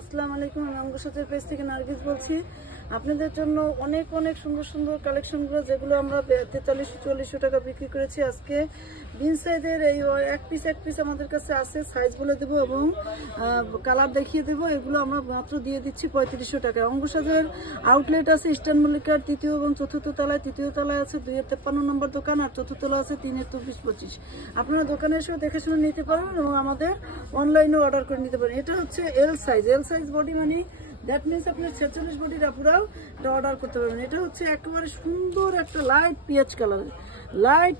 আসসালামু আলাইকুম। আমি অঙ্গসাজের পেজ থেকে নার্গিস বলছি। আপনাদের জন্য অনেক অনেক সুন্দর সুন্দর কালেকশনগুলো যেগুলো আমরা 4300-4400 টাকা বিক্রি করেছি। আজকে বিন সাইজের এই এক পিস আমাদের কাছে আছে, সাইজ বলে দেবো এবং কালার দেখিয়ে দেবো। এগুলো আমরা মাত্র দিয়ে দিচ্ছি 3500 টাকায়। অঙ্গসাজের আউটলেট আছে ইস্টার্ন মল্লিকার 3য় এবং 4র্থ তলায়। 3য় তলায় আছে 253 নম্বর দোকান, আর 4র্থ তলা আছে 3-24-25। আপনারা দোকানে এসেও দেখে শুনে নিতে পারবেন এবং আমাদের অনলাইনেও অর্ডার করে নিতে পারেন। এটা হচ্ছে এল সাইজ বডি, মানে দ্যাট মিনস আপনার 46 বডির আপুরাও এটা অর্ডার করতে পারবেন। এটা হচ্ছে একেবারে সুন্দর একটা লাইট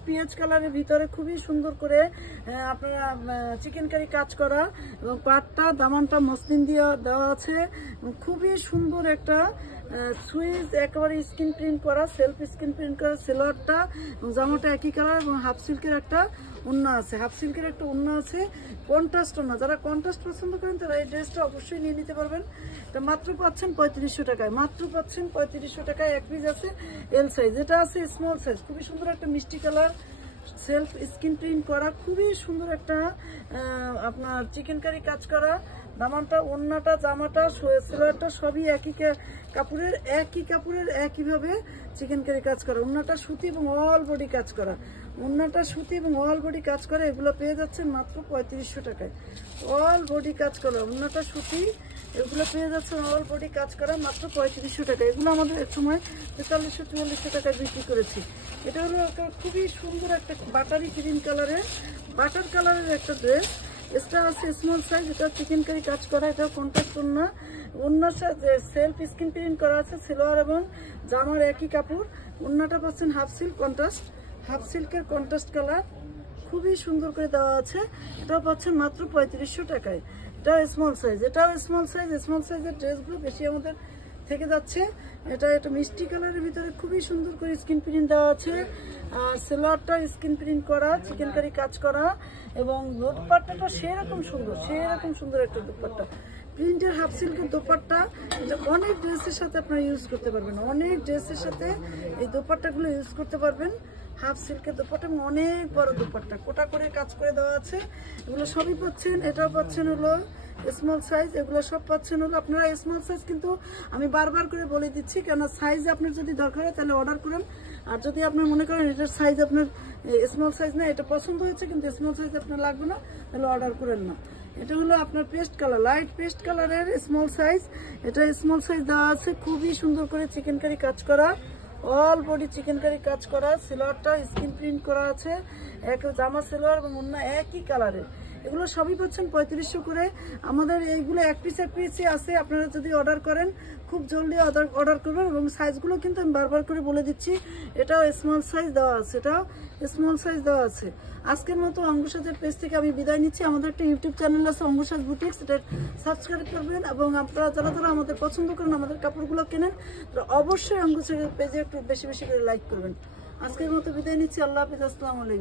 পিঁয়াজ কালারের ভিতরে খুবই সুন্দর করে আপনারা চিকেন কারি কাজ করা এবং পাটটা দামানটা মসলিন দিয়ে দেওয়া আছে। খুবই সুন্দর একটা সুইচ, একেবারে স্ক্রিন প্রিন্ট করা, সেলফ স্ক্রিন প্রিন্ট করা সেলোয়ারটা এবং জামাটা একই কালার এবং হাফ সিল্কের একটা ওড়না আছে, কন্ট্রাস্ট ওড়না। যারা কন্ট্রাস্ট পছন্দ করেন তারা এই ড্রেসটা অবশ্যই নিয়ে নিতে পারবেন। এটা মাত্র পাচ্ছেন 3500 টাকায়, এক পিস আছে এল সাইজ। এটা আছে স্মল সাইজ, খুবই সুন্দর একটা মিষ্টি কালার, সেলফ স্ক্রিন প্রিন্ট করা, খুবই সুন্দর একটা আপনার চিকেন কারি কাজ করা। দামানটা, ওড়নাটা, জামাটা, সেলোয়ারটা সবই একই কাপড়ের একইভাবে চিকেন কারি কাজ করা। ওড়নাটা সুতি এবং অল বডি কাজ করা। এগুলো পেয়ে যাচ্ছেন মাত্র 3500 টাকায়। অল বডি কাজ করা, ওড়নাটা সুতি, এগুলো পেয়ে যাচ্ছেন অল বডি কাজ করা মাত্র 3500 টাকা। এগুলো আমাদের এক সময় 4300-4400 টাকায় বিক্রি করেছি। এটা হলো খুবই সুন্দর একটা বাটার কালারের একটা ড্রেস। এটা আছে স্মল সাইজ, এটা চিকেন কারি কাজ করা, এটা কন্ট্রাস্ট ওড়না। ওড়নার সাথে সেলফ স্ক্রিন প্রিন্ট করা আছে, সেলোয়ার এবং জামার একই কাপড়। ওড়নাটা পাচ্ছেন হাফ সিল্কের কন্ট্রাস্ট কালার, খুবই সুন্দর করে দেওয়া আছে। এটাও পাচ্ছেন মাত্র 3500 টাকায়। এটাও স্মল সাইজের ড্রেসগুলো বেশি আমাদের থেকে যাচ্ছে। এটা মিষ্টি কালারের ভিতরে খুবই সুন্দর করে স্ক্রিন প্রিন্ট দেওয়া আছে, আর সেলোয়ারটা স্ক্রিন প্রিন্ট করা, চিকেন কারি কাজ করা এবং দোপাট্টাটা সেরকম সুন্দর একটা দোপাট্টা, প্রিন্টের হাফ সিল্কের দোপাট্টা। এটা অনেক ড্রেসের সাথে আপনারা ইউজ করতে পারবেন, এই দোপাট্টাগুলো ইউজ করতে পারবেন। হাফ সিল্কের দোপাট্টা এবং অনেক বড় দোপাট্টা, কোটা করে কাজ করে দেওয়া আছে। এগুলো সবই পাচ্ছেন। এটাও পাচ্ছেন হলো স্মল সাইজ, এগুলো সব পাচ্ছেন হলো আপনারা স্মল সাইজ। কিন্তু আমি বারবার করে বলে দিচ্ছি, কেন সাইজ আপনার যদি দরকার হয় তাহলে অর্ডার করেন। আর যদি আপনার মনে করেন এটার সাইজ আপনার স্মল সাইজ না, এটা পছন্দ হয়েছে কিন্তু স্মল সাইজ আপনার লাগবে না, তাহলে অর্ডার করেন না। এটা হলো আপনার পেস্ট কালার, লাইট পেস্ট কালারের স্মল সাইজ। এটা স্মল সাইজ দেওয়া আছে, খুবই সুন্দর করে চিকেন কারি কাজ করা, অল বডি চিকেন কারি কাজ করা। সেলোয়ারটা স্ক্রিন প্রিন্ট করা আছে, জামা সেলোয়ার এবং অন্য একই কালারের। এগুলো সবই পাচ্ছেন 3500 করে। আমাদের এইগুলো এক পিস আছে। আপনারা যদি অর্ডার করেন খুব জলদি অর্ডার করবেন এবং সাইজগুলো কিন্তু আমি বারবার করে বলে দিচ্ছি। এটাও স্মল সাইজ দেওয়া আছে, আজকের মতো অঙ্গসাজের পেজ থেকে আমি বিদায় নিচ্ছি। আমাদের একটা ইউটিউব চ্যানেল আছে অঙ্গসাজ বুটিক্স, এটা সাবস্ক্রাইব করবেন এবং আপনারা যারা আমাদের পছন্দ করেন, আমাদের কাপড়গুলো কেনেন, তো অবশ্যই অঙ্গসাজের পেজে একটু বেশি করে লাইক করবেন। আজকের মতো বিদায় নিচ্ছি। আল্লাহ হাফিজ, আসসালামু আলাইকুম।